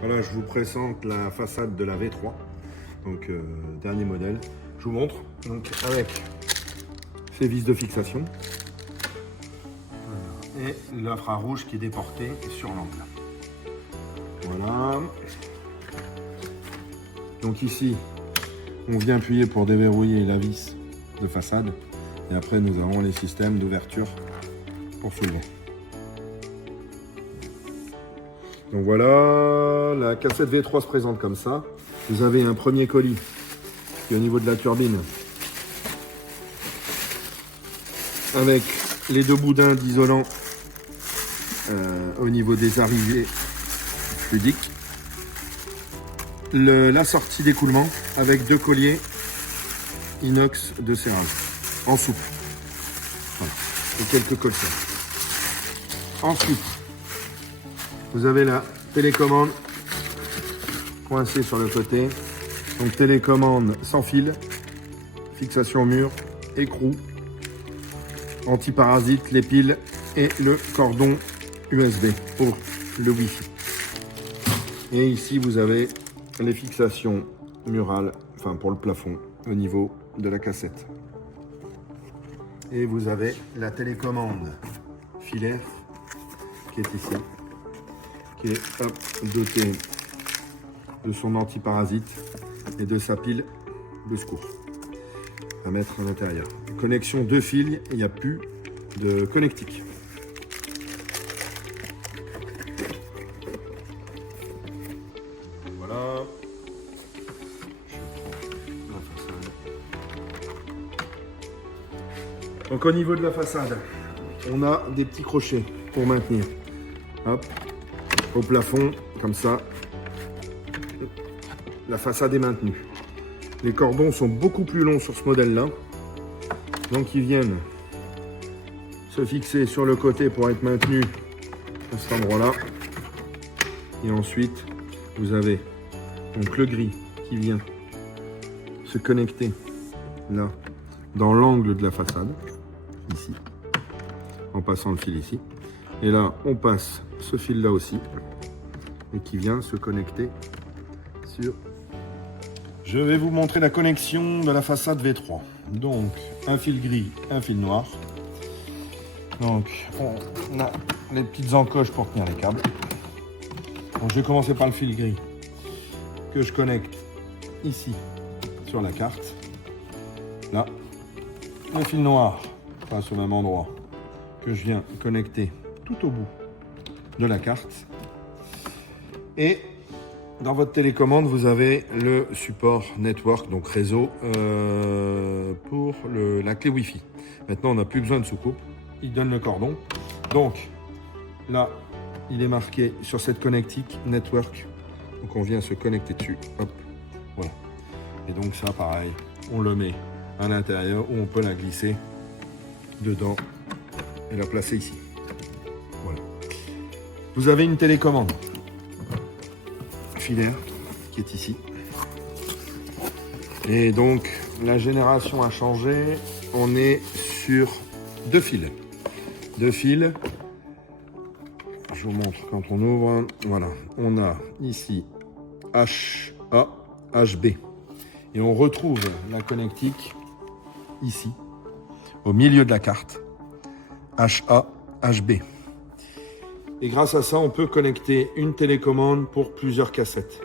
Voilà, je vous présente la façade de la V3, donc dernier modèle. Je vous montre, donc avec ces vis de fixation et l'infrarouge qui est déporté sur l'angle. Voilà. Donc ici, on vient appuyer pour déverrouiller la vis de façade et après nous avons les systèmes d'ouverture pour soulever. Donc voilà, la cassette V3 se présente comme ça. Vous avez un premier colis qui est au niveau de la turbine avec les deux boudins d'isolant au niveau des arrivées fluidiques. La sortie d'écoulement avec deux colliers inox de serrage en souple. Voilà. Et quelques colliers. Ensuite, vous avez la télécommande coincée sur le côté. Donc télécommande sans fil, fixation au mur, écrou, antiparasite, les piles et le cordon USB pour le Wi-Fi. Et ici vous avez les fixations murales, enfin pour le plafond au niveau de la cassette. Et vous avez la télécommande filaire qui est ici, qui est dotée de son antiparasite et de sa pile de secours à mettre à l'intérieur. Connexion 2 fils, il n'y a plus de connectique. Voilà. Donc au niveau de la façade, on a des petits crochets pour maintenir. Hop, au plafond, comme ça, la façade est maintenue. Les cordons sont beaucoup plus longs sur ce modèle-là. Donc ils viennent se fixer sur le côté pour être maintenus à cet endroit-là. Et ensuite, vous avez donc le gris qui vient se connecter là, dans l'angle de la façade, ici, en passant le fil ici. Et là, on passe ce fil-là aussi, et qui vient se connecter sur... Je vais vous montrer la connexion de la façade V3. Donc, un fil gris, un fil noir. Donc, on a les petites encoches pour tenir les câbles. Donc, je vais commencer par le fil gris que je connecte ici sur la carte. Là, le fil noir passe au même endroit que je viens connecter tout au bout de la carte. Et dans votre télécommande, vous avez le support network, donc réseau, pour la clé Wi-Fi. Maintenant, on n'a plus besoin de soucoupe. Il donne le cordon. Donc, là, il est marqué sur cette connectique network. Donc, on vient se connecter dessus. Hop, voilà. Et donc, ça, pareil, on le met à l'intérieur ou on peut la glisser dedans et la placer ici. Voilà. Vous avez une télécommande filaire qui est ici. Et donc la génération a changé. On est sur deux fils. Deux fils. Je vous montre quand on ouvre. Voilà. On a ici HA, HB. Et on retrouve la connectique ici, au milieu de la carte. HA, HB. Et grâce à ça, on peut connecter une télécommande pour plusieurs cassettes.